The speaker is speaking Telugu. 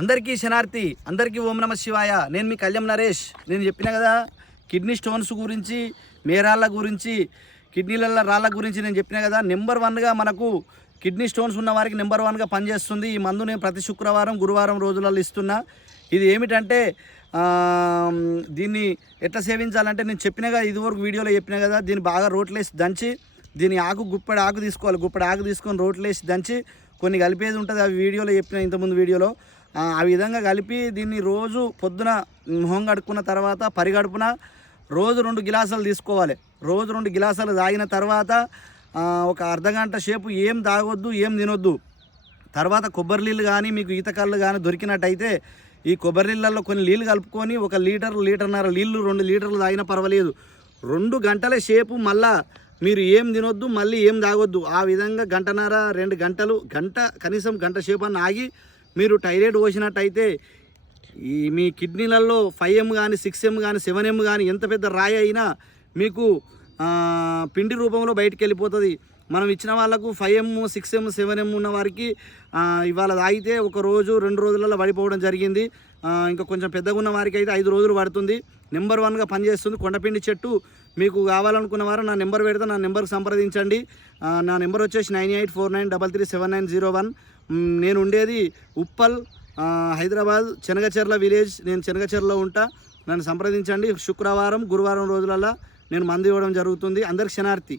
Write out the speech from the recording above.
అందరికీ శనార్థి, అందరికీ ఓం నమ శివాయ. నేను మీ కళ్యాణ్ నరేష్. నేను చెప్పిన కదా కిడ్నీ స్టోన్స్ గురించి, మేరాళ్ళ గురించి, కిడ్నీల రాళ్ళ గురించి నేను చెప్పిన కదా. నెంబర్ 1గా మనకు కిడ్నీ స్టోన్స్ ఉన్న వారికి నెంబర్ 1గా పనిచేస్తుంది ఈ మందు. నేను ప్రతి శుక్రవారం గురువారం రోజులలో ఇస్తున్నా. ఇది ఏమిటంటే దీన్ని ఎట్లా సేవించాలంటే నేను చెప్పినగా ఇదివరకు వీడియోలో చెప్పిన కదా. దీన్ని బాగా రోట్లేసి దంచి, దీని ఆకు గుప్పడి ఆకు తీసుకోవాలి. గుప్పడి ఆకు తీసుకొని రోట్లేసి దంచి కొన్ని కలిపేది ఉంటుంది. అవి వీడియోలో చెప్పిన, ఇంతకుముందు వీడియోలో ఆ విధంగా కలిపి దీన్ని రోజు పొద్దున మొహం కడుక్కున్న తర్వాత పరిగడుపున రోజు 2 గిలాసాలు తీసుకోవాలి. రోజు 2 గిలాసాలు తాగిన తర్వాత ఒక అర్ధగంట సేపు ఏం తాగొద్దు, ఏం తినొద్దు. తర్వాత కొబ్బరి నీళ్ళు కానీ మీకు ఈతకళ్ళు కానీ దొరికినట్టయితే ఈ కొబ్బరి నీళ్ళల్లో కొన్ని నీళ్ళు కలుపుకొని 1 లీటర్, లీటర్న్నర నీళ్ళు 2 లీటర్లు తాగినా పర్వాలేదు. 2 గంటల సేపు మళ్ళా మీరు ఏం తినొద్దు, మళ్ళీ ఏం తాగొద్దు. ఆ విధంగా గంటన్నర 2 గంటలు, కనీసం గంట సేపు అన్న ఆగి మీరు టాయిలెట్ పోసినట్టయితే ఈ మీ కిడ్నీలలో 5M కానీ 6M కానీ 7M కానీ ఎంత పెద్ద రాయి అయినా మీకు పిండి రూపంలో బయటికి వెళ్ళిపోతుంది. మనం ఇచ్చిన వాళ్ళకు 5M 6M 7M ఉన్న వారికి ఇవాళ తాగితే 1 రోజు 2 రోజులలో పడిపోవడం జరిగింది. ఇంకా కొంచెం పెద్దగా ఉన్న వారికి అయితే 5 రోజులు పడుతుంది. నెంబర్ 1గా పనిచేస్తుంది కొండపిండి చెట్టు. మీకు కావాలనుకున్న వారు నా నెంబర్ పెడితే నా నెంబర్కి సంప్రదించండి. నా నెంబర్ వచ్చేసి 9849337901. నేను ఉండేది ఉప్పల్, హైదరాబాద్, చెనగచెర్ల విలేజ్. నేను చెనగచెర్లలో ఉంటా. నన్ను సంప్రదించండి. శుక్రవారం గురువారం రోజులలో నేను మందు ఇవ్వడం జరుగుతుంది. అందరికి శనార్థి.